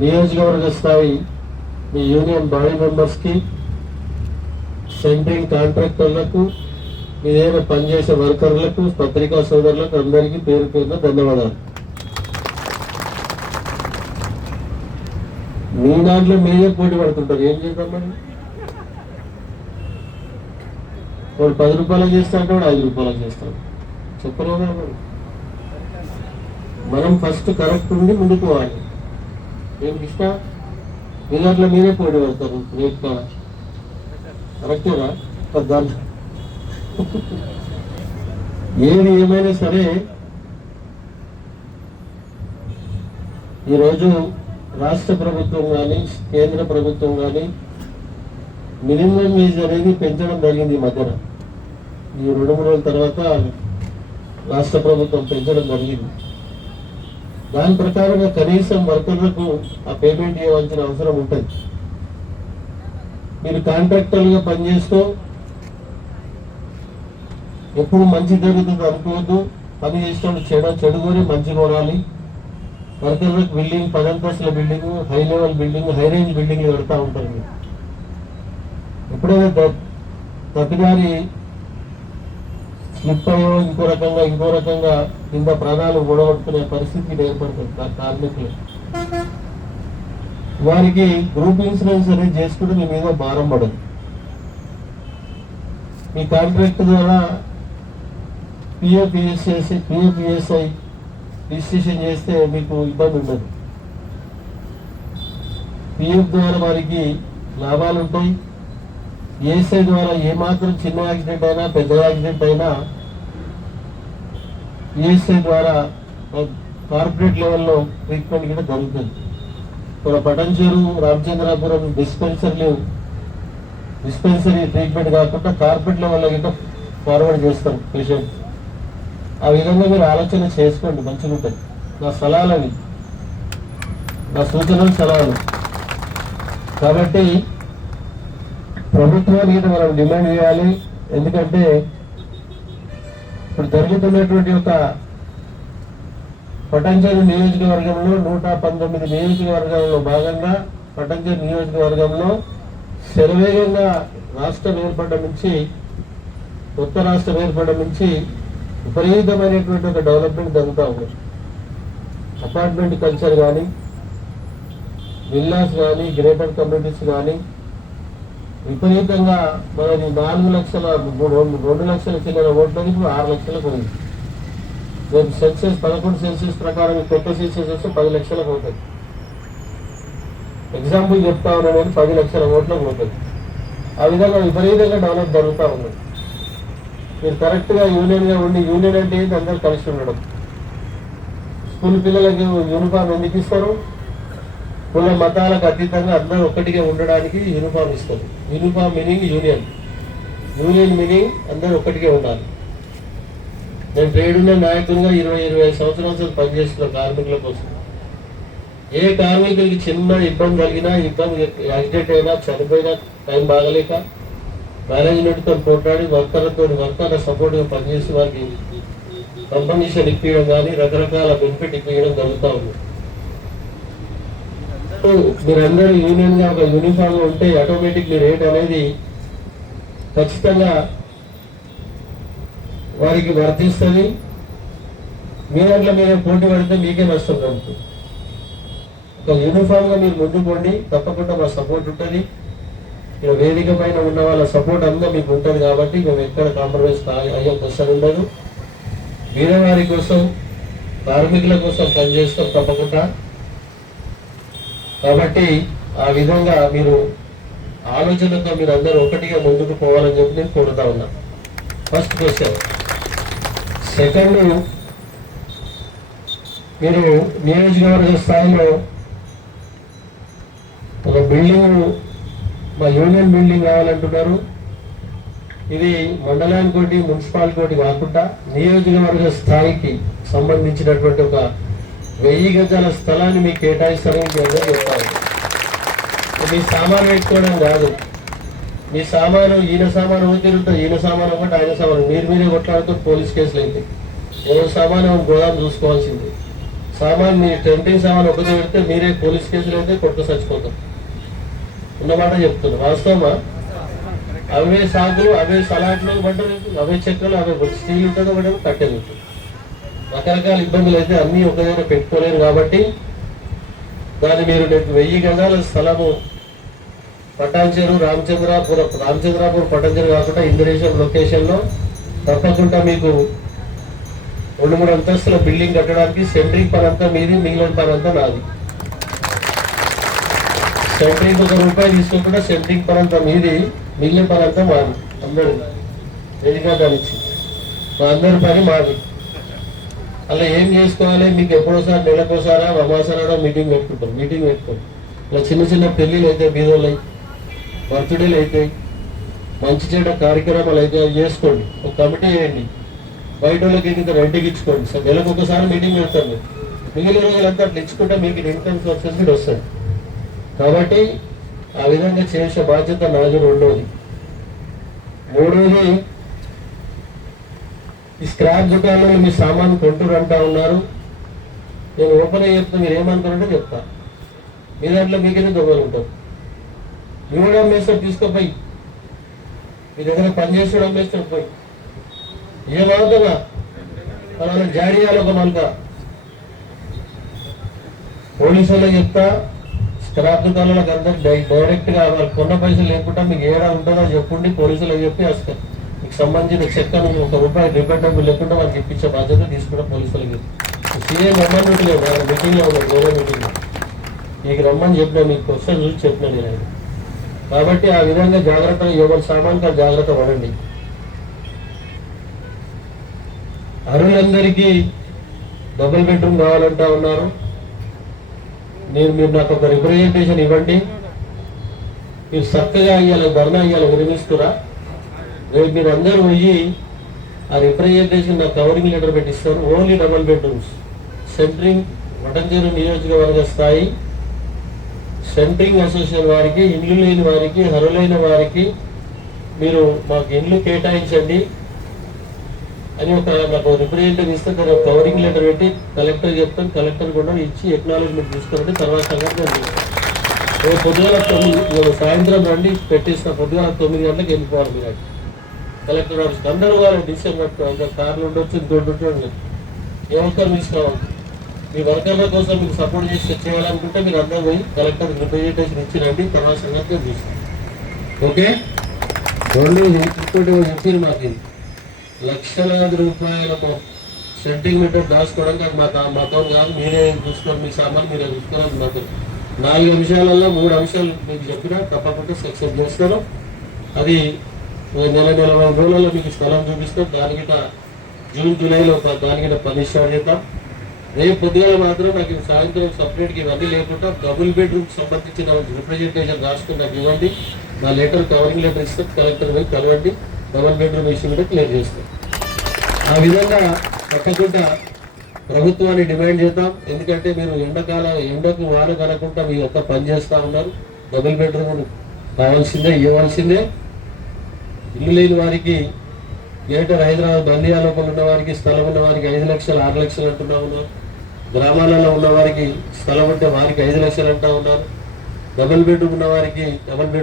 నియోజకవర్గ స్థాయి మీ union body మెంబర్స్కి, సెంట్రింగ్ కాంట్రాక్టర్లకు, మీ దగ్గర పనిచేసే వర్కర్లకు, పత్రికా సోదరులకు అందరికీ పేరు పేరున ధన్యవాదాలు. మీ దాంట్లో మీరే పోటీ పడుతుంటారు, ఏం చేద్దామని. వాడు 10 రూపాయలకు చేస్తాడు, వాడు 5 రూపాయలకు చేస్తాడు, చెప్పలేదా. మనం ఫస్ట్ కరెక్ట్ ఉండి ముందుకు పోవాలి. ఏం ఇష్టం మీ దాంట్లో మీరే పోటీ పడతారు రేట్ కాడ, కరెక్టేనా. దాంట్లో ఏది ఏమైనా సరే ఈరోజు రాష్ట్ర ప్రభుత్వం కానీ కేంద్ర ప్రభుత్వం కానీ మినిమం వేజ్ అనేది పెంచడం జరిగింది. ఈ మధ్యన ఈ 2-3 రోజుల తర్వాత రాష్ట్ర ప్రభుత్వం పెంచడం జరిగింది. దాని ప్రకారంగా కనీసం వర్కర్లకు ఆ పేమెంట్ ఇవ్వాల్సిన అవసరం ఉంటుంది. మీరు కాంట్రాక్టర్లుగా పనిచేస్తూ ఎప్పుడు మంచి జరుగుతుంది అనుకోవద్దు. పని చేసినప్పుడు చెడుకొని మంచి కోరాలి. వర్కర్లకు బిల్డింగ్ 10 అంతస్తుల building, high level building, high range building కడతా ఉంటారు. మీరు ఎప్పుడైనా తప్పిదారి స్లిప్ అయ్యో ఇంకో రకంగా కింద ప్రాణాలు గొడవట్టుకునే పరిస్థితి ఏర్పడుతుంది కార్మికులు. వారికి గ్రూప్ ఇన్సూరెన్స్ అనేది చేసుకుంటే మీ మీద భారం పడదు. మీ కాంట్రాక్ట్ ద్వారా పిఎఫ్ఈఎస్ఐ రిజిస్ట్రేషన్ చేస్తే మీకు ఇబ్బంది ఉండదు. పిఎఫ్ ద్వారా వారికి లాభాలు ఉంటాయి. ఈఎస్ఐ ద్వారా ఏమాత్రం చిన్న యాక్సిడెంట్ అయినా పెద్ద యాక్సిడెంట్ అయినా ఈఎస్ఐ ద్వారా కార్పొరేట్ లెవెల్లో ట్రీట్మెంట్ కూడా జరుగుతుంది. ఇక్కడ పటంచేరు, రామచంద్రాపురం డిస్పెన్సరీ ట్రీట్మెంట్ కాకుండా కార్పొరేట్ లెవెల్లో గిట్ట ఫార్వర్డ్ చేస్తాం పేషెంట్. ఆ విధంగా మీరు ఆలోచన చేసుకోండి, మంచిగా ఉంటుంది. నా సలహాలు అవి, నా సూచనలు సలహాలు. కాబట్టి ప్రభుత్వానికి మనం డిమాండ్ చేయాలి. ఎందుకంటే ఇప్పుడు జరుగుతున్నటువంటి ఒక పటంచేరు నియోజకవర్గంలో 119 నియోజకవర్గాల్లో భాగంగా పటంచేరు నియోజకవర్గంలో శరవేగంగా కొత్త రాష్ట్రం ఏర్పడడం నుంచి విపరీతమైనటువంటి ఒక డెవలప్మెంట్ జరుగుతూ ఉంది. అపార్ట్మెంట్ కల్చర్ కానీ, విల్లాస్ కానీ, గ్రేటర్ కమ్యూనిటీస్ కానీ విపరీతంగా మనది 2 లక్షల చిల్లర ఓట్లని ఇప్పుడు 6 లక్షలకు ఉంది. రేపు సెన్సెస్ 11 సెన్సెస్ ప్రకారం కొత్త సెన్సెస్ వస్తే 10 లక్షలకు అవుతుంది. ఎగ్జాంపుల్ చెప్తా ఉన్నాను, 10 లక్షల ఓట్లకు పోతుంది. ఆ విధంగా విపరీతంగా డెవలప్ జరుగుతూ ఉంది. మీరు కరెక్ట్గా యూనియన్గా ఉండి, యూనియన్ అంటే ఏంటి, అందరూ కలిసి ఉండడం. స్కూల్ పిల్లలకి యూనిఫామ్ ఎందుకు ఇస్తారు? కుల మతాలకు అతీతంగా అందరూ ఒక్కటిగా ఉండడానికి యూనిఫామ్ ఇస్తారు. యూనిఫామ్ మీనింగ్ యూనియన్ మీనింగ్ అందరూ ఒక్కటిగా ఉండాలి. నేను ట్రేడ్ యూనియన్ నాయకునిగా 20-25 సంవత్సరాలు పనిచేస్తున్న కార్మికుల కోసం. ఏ కార్మికులకి చిన్న ఇబ్బంది కలిగినా, యాక్సిడెంట్ అయినా, చనిపోయినా, టైం బాగలేక మేనేజ్మెంట్తో పోట్లాడి వర్కర్ల సపోర్ట్గా పనిచేసి వారికి కంపెనీషన్ ఇప్పించడం కానీ రకరకాల బెనిఫిట్ ఇప్పించడం జరుగుతూ ఉంది. మీరందరూ యూనియన్గా ఒక యూనిఫామ్ ఉంటే ఆటోమేటిక్ మీ రేట్ అనేది ఖచ్చితంగా వారికి వర్తిస్తుంది. మీ దాంట్లో మీరే పోటీ పడితే మీకే నష్టం జరుగుతుంది. ఒక యూనిఫామ్గా మీరు ముందుకు పోండి, తప్పకుండా మా సపోర్ట్ ఉంటుంది. ఇక్కడ వేదిక పైన ఉన్న వాళ్ళ సపోర్ట్ అంతా మీకు ఉంటుంది. కాబట్టి మేము ఎక్కడ కాంప్రమైజ్ అయ్యే క్వశ్చన్ ఉండదు. వేరే వారి కోసం, కార్మికుల కోసం పనిచేస్తాం తప్పకుండా. కాబట్టి ఆ విధంగా మీరు ఆలోచనతో మీరు అందరూ ఒకటిగా ముందుకు పోవాలని చెప్పి నేను కోరుతా ఉన్నా. First question. సెకండ్, మీరు నియోజకవర్గ స్థాయిలో ఒక బిల్డింగ్, మా యూనియన్ బిల్డింగ్ కావాలంటున్నారు. ఇది మండలానికి ఒకటి, మున్సిపాలిటీ ఒకటి కాకుండా నియోజకవర్గ స్థాయికి సంబంధించినటువంటి ఒక 1000 గజాల స్థలాన్ని మీకు కేటాయిస్తారని చెప్తాను. మీ సామాను పెట్టుకోవడం కాదు. మీ సామాను, ఈయన సామాను ఒకటి ఉంటుంది, ఈయన సామాను ఒకటి, ఆయన సామాను మీరే కొట్లాడుతూ పోలీస్ కేసులు అయితే ఎవరి సామాను గోదాం చూసుకోవాల్సింది. సామాన్ మీ టెంటింగ్ సామాన్ ఒకటి పెడితే మీరే పోలీస్ కేసులు అయితే కొట్టు చచ్చిపోతాం. ఉన్నమాట చెప్తున్నా, వాస్తవమా? అవే సాగులు, అవే సలాట్లు పడ్డరు, అవే చెక్కలు, అవే స్టీల్ ఉంటుందో పడ్డరు, కట్టెలు ఉంటుంది. రకరకాల ఇబ్బందులు అయితే అన్నీ ఒక దగ్గర పెట్టుకోలేరు కాబట్టి దాన్ని మీరు 1000 గజాల స్థలము పటాన్చెరు రామచంద్రాపూర్ పటాన్చెరు కాకుండా ఇంద్రేశం లొకేషన్లో తప్పకుండా మీకు 2-3 అంతస్తుల బిల్డింగ్ కట్టడానికి సెంట్రింగ్ పని అంతా మీది, మిగిలిన పని అంతా నాది. సెంట్రింగ్ ₹1 తీసుకోకుండా సెంట్రింగ్ పని అంతా మీది, మిగిలిన పని అంతా మాది. అందరూ ఎదిగాదానిచ్చి మా అందరి పని మాది. అలా ఏం చేసుకోవాలి, మీకు ఎప్పుడోసారి నెలకోసారా అమాసారా మీటింగ్ పెట్టుకోండి. ఇలా చిన్న చిన్న పెళ్ళిళ్ళు అయితే బీదోళ్ళు, బర్త్డేలు అవుతాయి, మంచి చెడ్డ కార్యక్రమాలు అయితే అవి చేసుకోండి. ఒక కమిటీ వేయండి, బయట వాళ్ళకి ఇంకా రెంట్కి ఇచ్చుకోండి. సో నెలకు ఒకసారి మీటింగ్ పెడతాను. మిగిలిన రోజులంతా అట్లా ఇచ్చుకుంటే మీకు ఇన్కమ్ సోర్సెస్ కూడా వస్తాయి. కాబట్టి ఆ విధంగా చేసే బాధ్యత నాది. రెండోది, మూడోది, ఈ స్క్రాప్ దుకాణంలో మీ సామాన్ కొంటూరు అంటా ఉన్నారు. నేను ఓపెన్ అయ్యి చెప్తా, మీరు ఏమనుకున్నారో చెప్తా. మీ దాంట్లో మీకైతే దొంగలు ఉంటారు. మీ కూడా అమ్మేస్తాడు, తీసుకోపోయి మీ దగ్గర పనిచేస్తాడు, అమ్మేస్తాడు పోయి. ఏమవుతుందా అలా జాడీయాలి ఒక మల్క. పోలీసులకు చెప్తా, స్క్రాప్ దుకాణాలకు అందరికి డైరెక్ట్గా వాళ్ళు కొన్న పైసలు లేకుండా మీకు ఏడా ఉంటుందో చెప్పండి. పోలీసులకు చెప్పి వస్తారు మీకు సంబంధించిన చెక్కను ₹1 రిపెండబుల్ లేకుండా వాళ్ళకి ఇప్పించే బాధ్యత తీసుకుంటే పోలీసులకి. సీఎం రమ్మని లేదు, ఆయన మీటింగ్లో ఉన్నాడు, గౌరవ మీటింగ్లో. మీకు రమ్మని చెప్పినా, మీకు వస్తే చూసి చెప్పినా నేను ఆయన. కాబట్టి ఆ విధంగా జాగ్రత్తగా ఎవరి సామాన్కి జాగ్రత్త పడండి. అరులందరికీ డబుల్ బెడ్రూమ్ కావాలంటా ఉన్నారు. మీరు నాకు ఒక రిప్రజెంటేషన్ ఇవ్వండి. మీరు చక్కగా ఇవ్వాలి, ధర్నా ఇవ్వాలి, విరమిస్తురా. రేపు మీరు అందరూ పోయి ఆ రిప్రజెంటేషన్ నాకు కవరింగ్ లెటర్ పెట్టిస్తారు. Only double bedrooms, centring Vatancheru నియోజకవర్గ స్థాయి సెంట్రింగ్ అసోసియేషన్ వారికి, ఇల్లు లేని వారికి, అర్హులైన వారికి మీరు మాకు ఇల్లు కేటాయించండి అని నాకు రిప్రజెంటేటివ్ ఇస్తే దాని కవరింగ్ లెటర్ పెట్టి కలెక్టర్ చెప్తాను. కలెక్టర్ కూడా ఇచ్చి ఎక్నాలజ్మెంట్ తీసుకురండి. తర్వాత సంగతి పొద్దుగాల 9 సాయంత్రం రండి, పెట్టిస్తా. పొద్దుగాల 9 గంటలకు వెళ్ళిపోవాలి మీరు కలెక్టర్ ఆఫీస్కి. అందరూ వాళ్ళు డిసెంబర్ కార్లు ఉండొచ్చు, ఇంకోటి ఉంటుంది. ఏ ఒక్కరు తీసుకోవాలి. మీ వర్కర్ల కోసం మీకు సపోర్ట్ చేసి చేయాలనుకుంటే మీరు అందరూ పోయి కలెక్టర్ రిప్రజెంటేషన్ ఇచ్చినండి. తర్వాత సంగతి తీసుకోండి. ఓకే. ఇంకోటి చెప్పారు మాకు, లక్షలాది రూపాయలకు సెంటీమీటర్ దాచుకోవడానికి అది మాతో కాదు, మీరే చూసుకోండి. మీ సామాన్ మీరే చూసుకోవాలి. మాకు 4 అంశాలలో 3 అంశాలు మీకు చెప్పినా తప్పకుండా సక్సెస్ చేస్తాను. అది నెల 40 రోజులలో మీకు స్థలం చూపిస్తాం. దానికి జూన్ జూలైలో దానికి పని స్టార్ట్ చేద్దాం. రేపు పొద్దుగాల మాత్రం నాకు సాయంత్రం సపరేట్గా ఇవన్నీ లేకుండా డబుల్ బెడ్రూమ్కి సంబంధించిన రిప్రజెంటేషన్ రాసుకుని నాకు ఇవ్వండి. నా లెటర్ కవరింగ్ లెటర్ ఇస్తే కలెక్టర్ పోయి కలవండి. డబుల్ బెడ్రూమ్ ఇష్యూ కూడా క్లియర్ చేస్తాం. ఆ విధంగా తప్పకుండా ప్రభుత్వాన్ని డిమాండ్ చేద్దాం. ఎందుకంటే మీరు ఎండకు వాన కనకుండా మీ యొక్క పని చేస్తూ ఉన్నారు. డబుల్ బెడ్రూమ్ కావాల్సిందే, ఇవ్వాల్సిందే. ఇల్లు లేని వారికి, గ్రేటర్ హైదరాబాద్ బండియా లోపల ఉన్న వారికి, స్థలం ఉన్న వారికి 5 లక్షలు 6 లక్షలు అంటున్నా ఉన్నారు. గ్రామాలలో ఉన్న వారికి స్థలం ఉంటే వారికి 5 లక్షలు అంటా ఉన్నారు. డబుల్ బెడ్రూమ్ ఉన్న వారికి డబుల్ బెడ్రూమ్